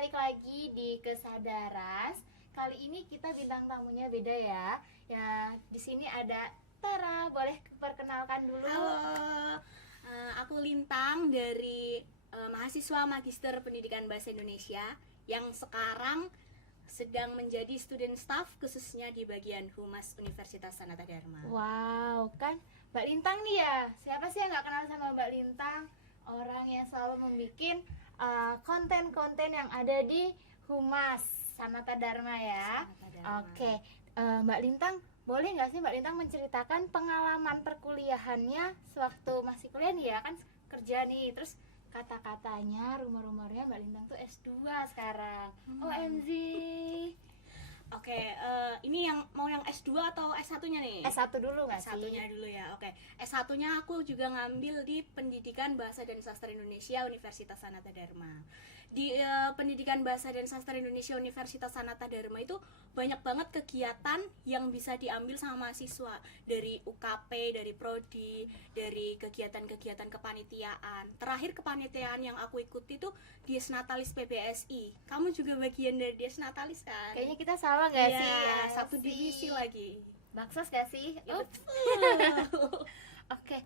balik lagi di Kesadaras. Kali ini kita bintang tamunya beda ya. Ya, di sini ada Tara. Boleh perkenalkan dulu? Halo, aku Lintang dari mahasiswa Magister Pendidikan Bahasa Indonesia yang sekarang sedang menjadi student staff khususnya di bagian Humas Universitas Sanata Dharma. Wow, kan Mbak Lintang nih ya. Siapa sih yang nggak kenal sama Mbak Lintang? Orang yang selalu membuat konten-konten yang ada di Humas Sanata Dharma ya. Sanata Dharma. Oke, Mbak Lintang, boleh nggak sih Mbak Lintang menceritakan pengalaman perkuliahannya sewaktu masih kuliah nih ya, kan kerja nih, terus kata-katanya, rumor-rumornya Mbak Lintang tuh S2 sekarang. OMG. Oke, ini yang mau yang S2 atau S1-nya nih? S1 dulu nggak sih? S1-nya dulu ya. Oke. S1-nya aku juga ngambil di Pendidikan Bahasa dan Sastra Indonesia Universitas Sanata Dharma. Di Pendidikan Bahasa dan Sastra Indonesia Universitas Sanata Dharma itu banyak banget kegiatan yang bisa diambil sama mahasiswa, dari UKP, dari prodi, dari kegiatan-kegiatan kepanitiaan. Terakhir kepanitiaan yang aku ikuti itu Dies Natalis PBSI. Kamu juga bagian dari Dies Natalis kan? Kayaknya kita sama nggak sih? Iya, Ya, satu divisi lagi. Baksos gak sih? Ya, Oke,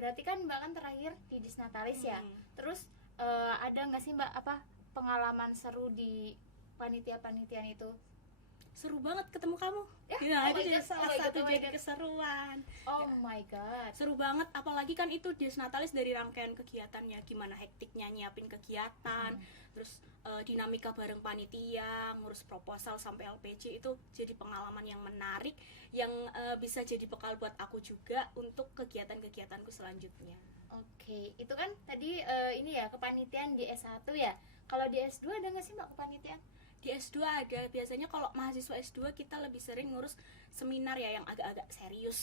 berarti kan Mbak kan terakhir di Disnatalis ya. Terus ada nggak sih Mbak pengalaman seru di panitia-panitiaan itu? Seru banget ketemu kamu. Ya, Ya, oh itu my jadi God, salah oh my God, satu oh my jadi God. keseruan. Oh my god. Seru banget, apalagi kan itu Dies Natalis dari rangkaian kegiatannya, gimana hektiknya nyiapin kegiatan, terus dinamika bareng panitia, ngurus proposal sampai LPC, itu jadi pengalaman yang menarik yang bisa jadi bekal buat aku juga untuk kegiatan-kegiatanku selanjutnya. Oke, itu kan tadi ini ya kepanitiaan di S1 ya. Kalau di S2 ada nggak sih Mbak kepanitiaan? Di S2 ada, biasanya kalau mahasiswa S2 kita lebih sering ngurus seminar ya yang agak-agak serius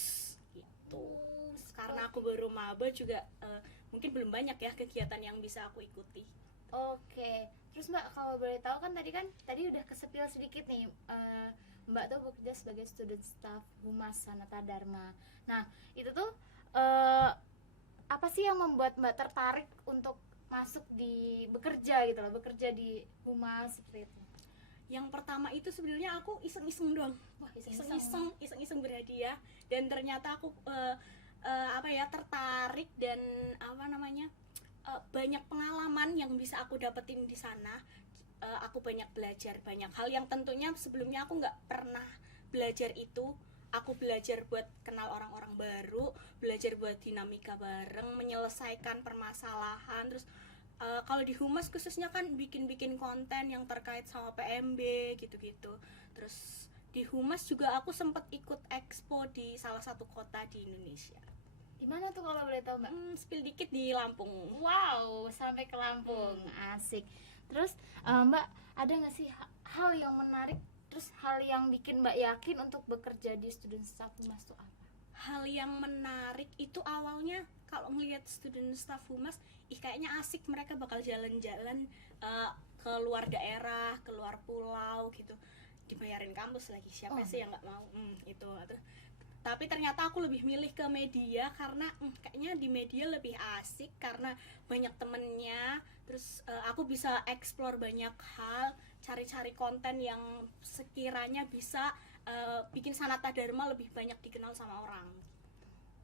gitu. Karena aku baru maba juga mungkin belum banyak ya kegiatan yang bisa aku ikuti. Oke, terus Mbak kalau boleh tahu kan tadi udah kesepil sedikit nih, Mbak tuh bekerja sebagai student staff Humas Sanata Dharma. Nah itu tuh apa sih yang membuat Mbak tertarik untuk masuk di bekerja gitu loh, bekerja di Humas seperti itu? Yang pertama itu sebenarnya aku iseng-iseng doang. Wah, Iseng-iseng berhadiah, dan ternyata aku tertarik, dan banyak pengalaman yang bisa aku dapetin di sana. Aku banyak belajar banyak hal yang tentunya sebelumnya aku nggak pernah belajar itu. Aku belajar buat kenal orang-orang baru, belajar buat dinamika bareng, menyelesaikan permasalahan. Terus kalau di Humas khususnya kan bikin-bikin konten yang terkait sama PMB gitu-gitu. Terus di Humas juga aku sempat ikut expo di salah satu kota di Indonesia. Di mana tuh kalau boleh tahu Mbak? Spill dikit, di Lampung. Wow, sampai ke Lampung, asik. Terus Mbak ada nggak sih hal yang menarik, terus hal yang bikin Mbak yakin untuk bekerja di student staff Humas tuh apa? Hal yang menarik itu awalnya kalau ngelihat student staff Humas, kayaknya asik, mereka bakal jalan-jalan ke luar daerah, ke luar pulau gitu, dibayarin kampus lagi, siapa sih yang nggak mau itu. Tapi ternyata aku lebih milih ke media karena kayaknya di media lebih asik karena banyak temennya. Terus aku bisa explore banyak hal, cari-cari konten yang sekiranya bisa bikin Sanata Dharma lebih banyak dikenal sama orang.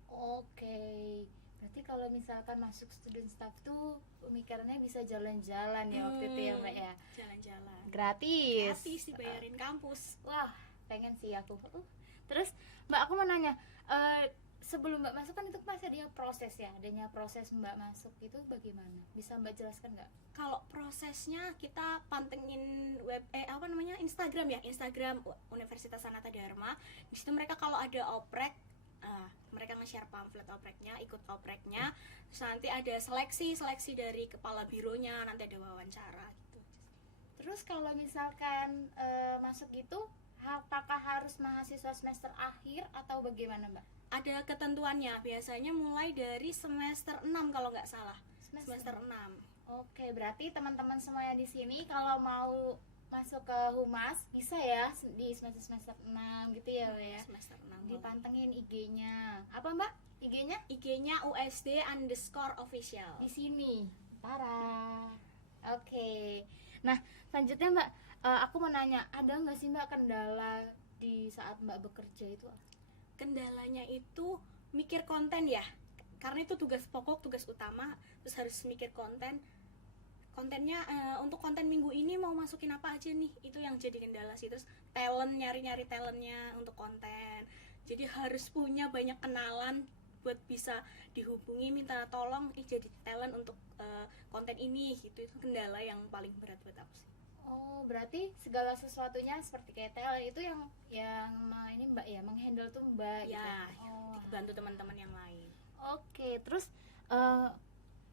Oke, berarti kalau misalkan masuk student staff tuh pemikirannya bisa jalan-jalan ya waktu itu ya Mbak ya? Jalan-jalan Gratis dibayarin kampus. Wah, pengen sih aku. Terus Mbak, aku mau nanya, sebelum Mbak masuk kan itu pasti adanya proses Mbak masuk itu bagaimana? Bisa Mbak jelaskan nggak? Kalau prosesnya kita pantengin Instagram Universitas Sanata Dharma. Di situ mereka kalau ada oprek, mereka nge-share pamflet opreknya, ikut opreknya. Terus nanti ada seleksi dari kepala bironya, nanti ada wawancara gitu. Terus kalau misalkan masuk gitu, apakah harus mahasiswa semester akhir atau bagaimana Mbak? Ada ketentuannya, biasanya mulai dari semester 6 kalau nggak salah. Semester 6. Oke, berarti teman-teman semuanya di sini kalau mau masuk ke Humas bisa ya di semester 6 gitu ya Mbak ya? Semester 6. Dipantengin IG-nya. Apa Mbak? IG-nya? IG-nya USD_official. Di sini. Tara. Oke. Nah, selanjutnya Mbak, aku mau nanya, ada nggak sih Mbak kendala di saat Mbak bekerja itu? Kendalanya itu mikir konten ya, karena itu tugas pokok, tugas utama, terus harus mikir kontennya. Untuk konten minggu ini mau masukin apa aja nih, itu yang jadi kendala sih. Terus nyari talentnya untuk konten, jadi harus punya banyak kenalan buat bisa dihubungi minta tolong jadi talent untuk konten ini gitu. Itu kendala yang paling berat buat aku sih. Oh, berarti segala sesuatunya seperti kayak talent itu ini Mbak ya, menghandle tuh Mbak Ya, gitu. Oh. bantu teman-teman yang lain. Oke, terus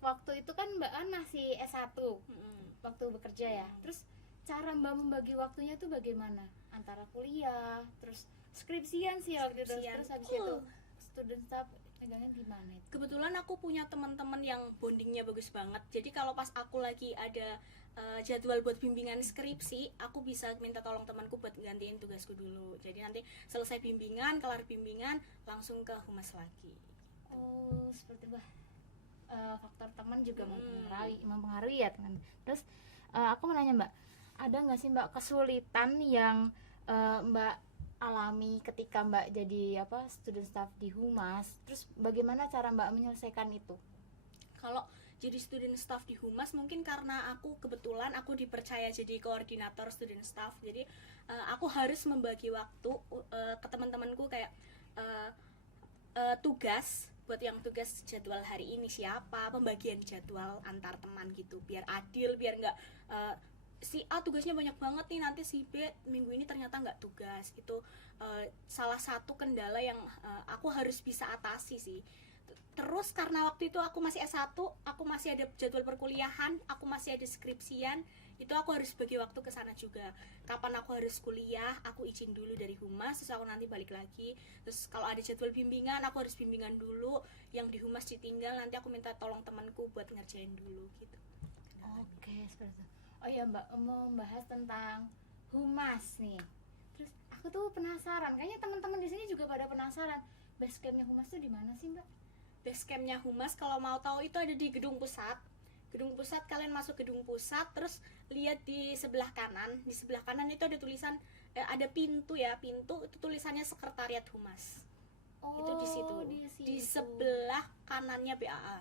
waktu itu kan Mbak kan masih S1 waktu bekerja ya. Terus cara Mbak membagi waktunya tuh bagaimana? Antara kuliah, terus skripsian sih waktu itu. Skripsian. Terus habis itu student staff megangnya gimana itu? Kebetulan aku punya teman-teman yang bondingnya bagus banget. Jadi kalau pas aku lagi ada jadwal buat bimbingan skripsi, aku bisa minta tolong temanku buat gantiin tugasku dulu. Jadi nanti selesai bimbingan, kelar bimbingan, langsung ke humas lagi. Oh, seperti faktor teman juga mempengaruhi ya teman. Terus aku mau nanya Mbak, ada nggak sih Mbak kesulitan yang Mbak alami ketika Mbak jadi student staff di humas? Terus bagaimana cara Mbak menyelesaikan itu? Kalau jadi student staff di humas, mungkin karena aku kebetulan aku dipercaya jadi koordinator student staff. Jadi aku harus membagi waktu ke teman-temanku kayak tugas, buat yang tugas jadwal hari ini siapa, pembagian jadwal antar teman gitu, biar adil, biar nggak si A tugasnya banyak banget nih, nanti si B minggu ini ternyata nggak tugas. Itu salah satu kendala yang aku harus bisa atasi sih. Terus karena waktu itu aku masih S1, aku masih ada jadwal perkuliahan, aku masih ada skripsian, itu aku harus bagi waktu ke sana juga. Kapan aku harus kuliah, aku izin dulu dari humas, terus aku nanti balik lagi. Terus kalau ada jadwal bimbingan, aku harus bimbingan dulu, yang di humas ditinggal, nanti aku minta tolong temanku buat ngerjain dulu gitu. Oke, seperti itu. Oh ya Mbak, mau membahas tentang humas nih. Terus aku tuh penasaran, kayaknya teman-teman di sini juga pada penasaran. Base campnya humas tuh di mana sih Mbak? Base campnya humas kalau mau tahu itu ada di gedung pusat. Gedung pusat, kalian masuk gedung pusat, terus lihat di sebelah kanan. Di sebelah kanan itu ada tulisan, ada pintu ya, pintu itu tulisannya sekretariat humas. Oh, itu di situ. Di sebelah kanannya BAA.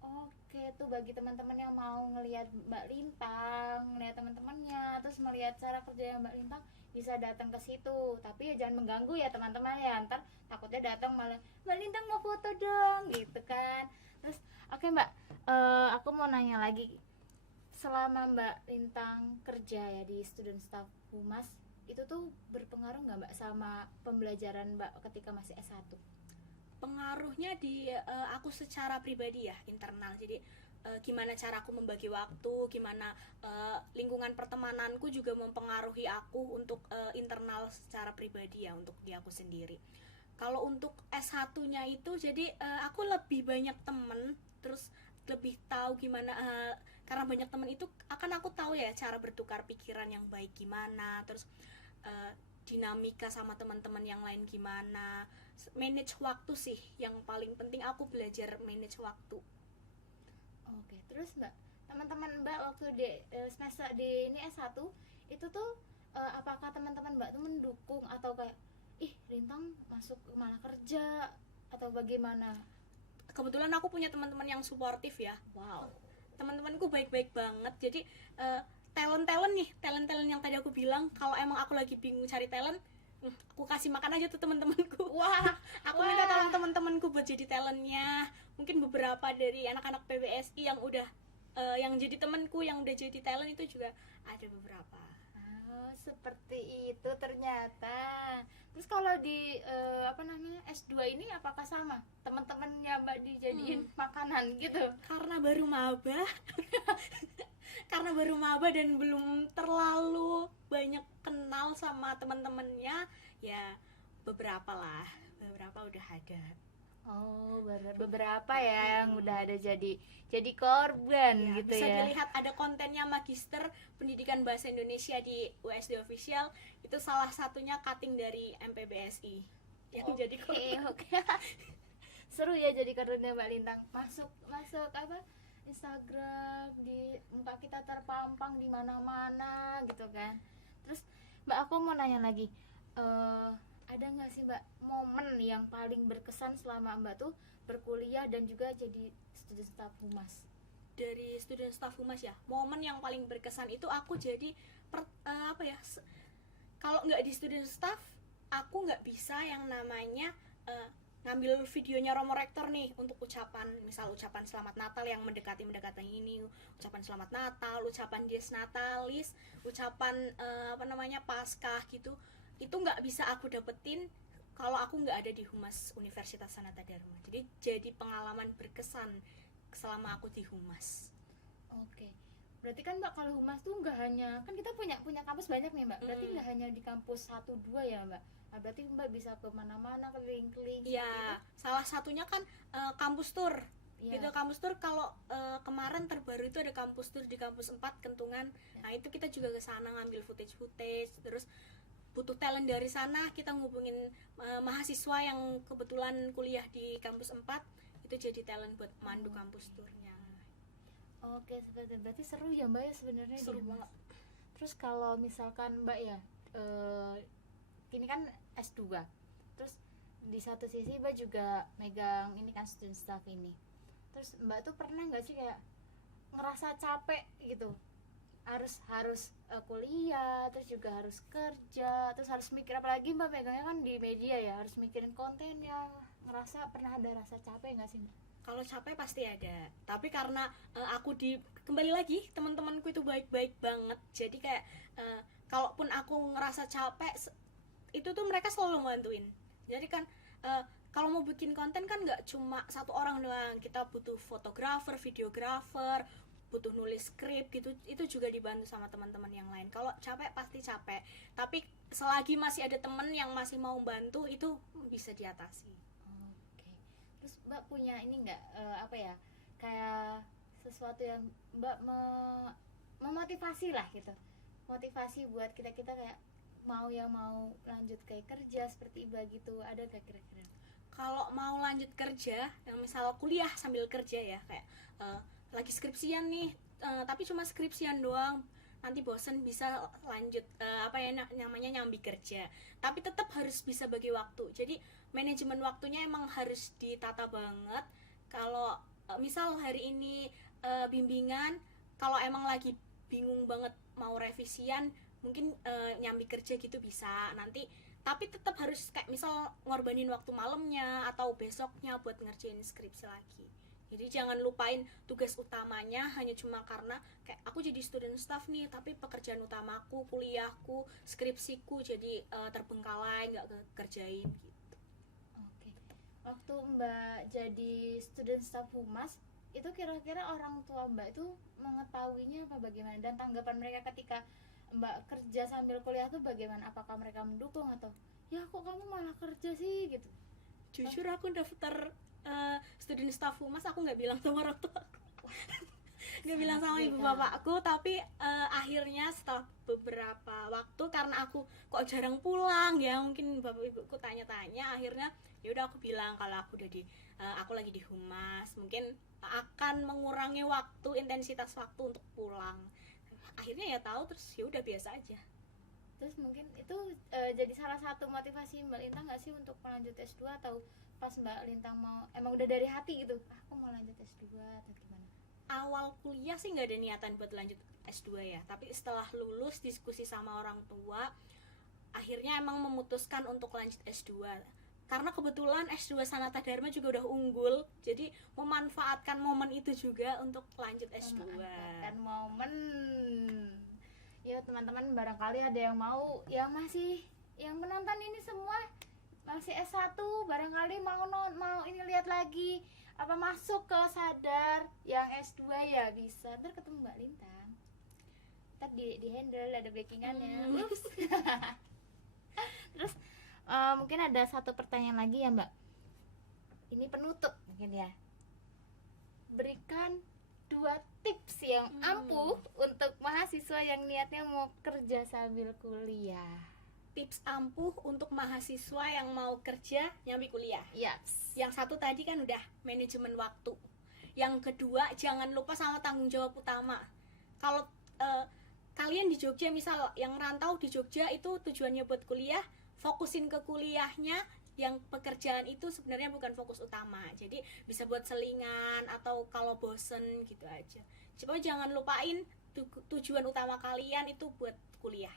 Oke, tuh bagi teman-teman yang mau ngelihat Mbak Lintang, ngelihat teman-temannya, terus melihat cara kerja Mbak Lintang, bisa datang ke situ. Tapi ya jangan mengganggu ya teman-teman ya, ntar takutnya datang malah Mbak Lintang mau foto dong gitu kan. Terus oke Mbak, aku mau nanya lagi, selama Mbak Lintang kerja ya di student staff humas, itu tuh berpengaruh nggak Mbak sama pembelajaran Mbak ketika masih S1? Pengaruhnya di aku secara pribadi ya, internal. Jadi gimana cara aku membagi waktu, gimana lingkungan pertemananku juga mempengaruhi aku untuk internal secara pribadi ya, untuk di aku sendiri. Kalau untuk S1-nya itu jadi aku lebih banyak temen, terus lebih tahu gimana karena banyak temen itu akan aku tahu ya cara bertukar pikiran yang baik gimana, terus dinamika sama teman-teman yang lain gimana, manage waktu sih yang paling penting. Aku belajar manage waktu. Oke, terus Mbak, teman-teman Mbak waktu di semester di ini S1 itu tuh apakah teman-teman Mbak tuh mendukung atau kayak ih Lintang masuk malah kerja atau bagaimana? Kebetulan aku punya teman-teman yang suportif ya. Wow. Teman-temanku baik-baik banget. Jadi talent yang tadi aku bilang, kalau emang aku lagi bingung cari talent, aku kasih makan aja tuh teman-temanku. Wah, aku minta tolong teman-temanku buat jadi talentnya. Mungkin beberapa dari anak-anak PBSI yang udah yang jadi temanku yang udah jadi talent itu juga ada beberapa. Oh, seperti itu ternyata. Terus kalau di S2 ini apakah sama? Teman-temannya Mbak dijadiin makanan gitu? Karena baru maba. Karena baru maba dan belum terlalu banyak kenal sama teman-temannya, ya beberapa udah ada. Oh, beberapa ya yang udah ada jadi korban ya, gitu bisa ya. Bisa dilihat ada kontennya Magister Pendidikan Bahasa Indonesia di USD Official, itu salah satunya cutting dari MPBSI yang jadi korban. Oke. Seru ya jadi korbannya Mbak Lintang. Masuk Instagram, di muka kita terpampang di mana-mana gitu kan. Terus Mbak, aku mau nanya lagi, ada nggak sih Mbak momen yang paling berkesan selama Mbak tuh berkuliah dan juga jadi student staff humas? Dari student staff humas ya, momen yang paling berkesan itu aku jadi kalau nggak di student staff aku nggak bisa yang namanya ngambil videonya Romo Rektor nih untuk ucapan, misal ucapan selamat Natal yang mendekati ini, ucapan selamat Natal, ucapan Dies Natalis, ucapan Paskah gitu. Itu nggak bisa aku dapetin kalau aku nggak ada di Humas Universitas Sanata Dharma. Jadi pengalaman berkesan selama aku di Humas. Oke. Berarti kan Mbak, kalau humas tuh nggak hanya, kan kita punya kampus banyak nih Mbak. Berarti nggak hanya di kampus 1-2 ya Mbak. Nah, berarti Mbak bisa ke mana-mana, keliling-keliling. Iya, salah satunya kan kampus tour. Ya. Gitu, kampus tour kalau kemarin terbaru itu ada kampus tour di kampus 4 Kentungan. Ya. Nah, itu kita juga ke sana ngambil footage, terus butuh talent dari sana, kita ngubungin mahasiswa yang kebetulan kuliah di kampus 4, itu jadi talent buat mandu kampus tournya. Oke, berarti seru ya Mbak ya sebenarnya. Seru banget. Terus kalau misalkan Mbak ya, ini kan S2. Terus di satu sisi Mbak juga megang ini kan student staff ini. Terus Mbak tuh pernah nggak sih kayak ngerasa capek gitu? Harus kuliah, terus juga harus kerja, terus harus mikir, apalagi Mbak megangnya kan di media ya, harus mikirin kontennya. Ngerasa pernah ada rasa capek nggak sih Mbak? Kalau capek pasti ada, tapi karena kembali lagi teman-temanku itu baik-baik banget, jadi kayak kalaupun aku ngerasa capek itu tuh mereka selalu bantuin. Jadi kan kalau mau bikin konten kan nggak cuma satu orang doang, kita butuh fotografer, videografer, butuh nulis skrip gitu, itu juga dibantu sama teman-teman yang lain. Kalau capek pasti capek, tapi selagi masih ada teman yang masih mau bantu, itu bisa diatasi. Terus Mbak punya ini nggak kayak sesuatu yang Mbak memotivasi lah gitu, motivasi buat kita kayak mau lanjut kayak kerja seperti Mbak gitu, ada gak kira-kira? Kalau mau lanjut kerja, yang misal kuliah sambil kerja ya, kayak lagi skripsian nih, tapi cuma skripsian doang, nanti bosen, bisa lanjut namanya nyambi kerja, tapi tetap harus bisa bagi waktu. Jadi manajemen waktunya emang harus ditata banget. Kalau misal hari ini bimbingan, kalau emang lagi bingung banget mau revisian, mungkin nyambi kerja gitu bisa nanti, tapi tetap harus kayak misal ngorbanin waktu malamnya atau besoknya buat ngerjain skripsi lagi. Jadi jangan lupain tugas utamanya hanya cuma karena kayak aku jadi student staff nih, tapi pekerjaan utamaku, kuliahku, skripsiku jadi terbengkalai, nggak kerjain gitu. Oke. Waktu Mbak jadi student staff humas, itu kira-kira orang tua Mbak itu mengetahuinya apa bagaimana, dan tanggapan mereka ketika Mbak kerja sambil kuliah tuh bagaimana? Apakah mereka mendukung atau ya kok kamu malah kerja sih gitu? Jujur aku daftar student staff humas, aku nggak bilang sama orang tua aku. Nggak bilang sama ibu bapakku, tapi akhirnya setelah beberapa waktu, karena aku kok jarang pulang ya, mungkin bapak ibuku tanya-tanya, akhirnya ya udah aku bilang kalau aku udah aku lagi di humas, mungkin akan mengurangi waktu, intensitas waktu untuk pulang. Akhirnya ya tahu, terus ya udah biasa aja. Terus mungkin itu jadi salah satu motivasi Mbak Lintang nggak sih untuk melanjut S2, atau pas Mbak Lintang mau emang udah dari hati gitu, aku mau lanjut S2 atau gimana? Awal kuliah sih nggak ada niatan buat lanjut S2 ya, tapi setelah lulus diskusi sama orang tua, akhirnya emang memutuskan untuk lanjut S2. Karena kebetulan S2 Sanata Dharma juga udah unggul, jadi memanfaatkan momen itu juga untuk lanjut S2. Memanfaatkan momen. Ya teman-teman, barangkali ada yang mau, yang masih yang menonton ini semua masih S1, barangkali mau ini lihat lagi apa masuk ke Sadar yang S2 ya, bisa ntar ketemu Mbak Lintang, ntar di handle ada backingannya. Terus mungkin ada satu pertanyaan lagi ya Mbak, ini penutup mungkin ya, berikan 2 tips yang ampuh untuk mahasiswa yang niatnya mau kerja sambil kuliah. Tips ampuh untuk mahasiswa yang mau kerja nyambi kuliah. Yes. Yang satu tadi kan udah manajemen waktu. Yang kedua, jangan lupa sama tanggung jawab utama. Kalau kalian di Jogja, misal yang rantau di Jogja itu tujuannya buat kuliah, fokusin ke kuliahnya. Yang pekerjaan itu sebenarnya bukan fokus utama. Jadi bisa buat selingan atau kalau bosen gitu aja. Coba jangan lupain tujuan utama kalian itu buat kuliah.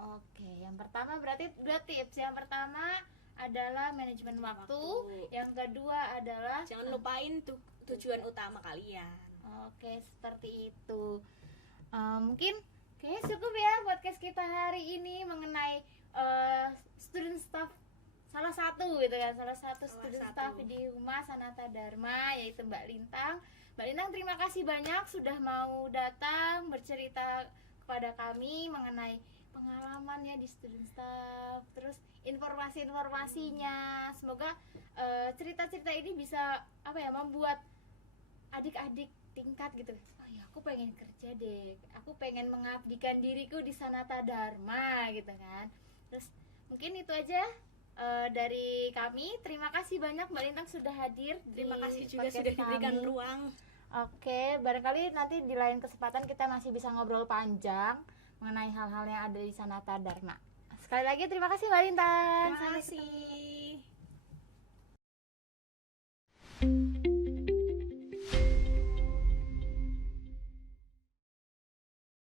Oke, yang pertama berarti 2 tips. Yang pertama adalah manajemen waktu. Yang kedua adalah Jangan lupain tujuan utama kalian. Oke, seperti itu. Mungkin kayaknya cukup ya podcast kita hari ini mengenai student staff salah satu student staff di Humas Sanata Dharma, yaitu Mbak Lintang. Mbak Lintang, terima kasih banyak sudah mau datang bercerita kepada kami mengenai pengalamannya di student staff, terus informasi-informasinya. Semoga cerita-cerita ini bisa membuat adik-adik tingkat gitu. Oh ya, aku pengen kerja deh, aku pengen mengabdikan diriku di Sanata Dharma gitu kan. Terus mungkin itu aja dari kami. Terima kasih banyak Mbak Lintang sudah hadir. Terima kasih juga sudah diberikan ruang. Oke, barangkali nanti di lain kesempatan kita masih bisa ngobrol panjang mengenai hal-hal yang ada di Sanata Dharma. Sekali lagi terima kasih Mbak Lintang. Terima kasih.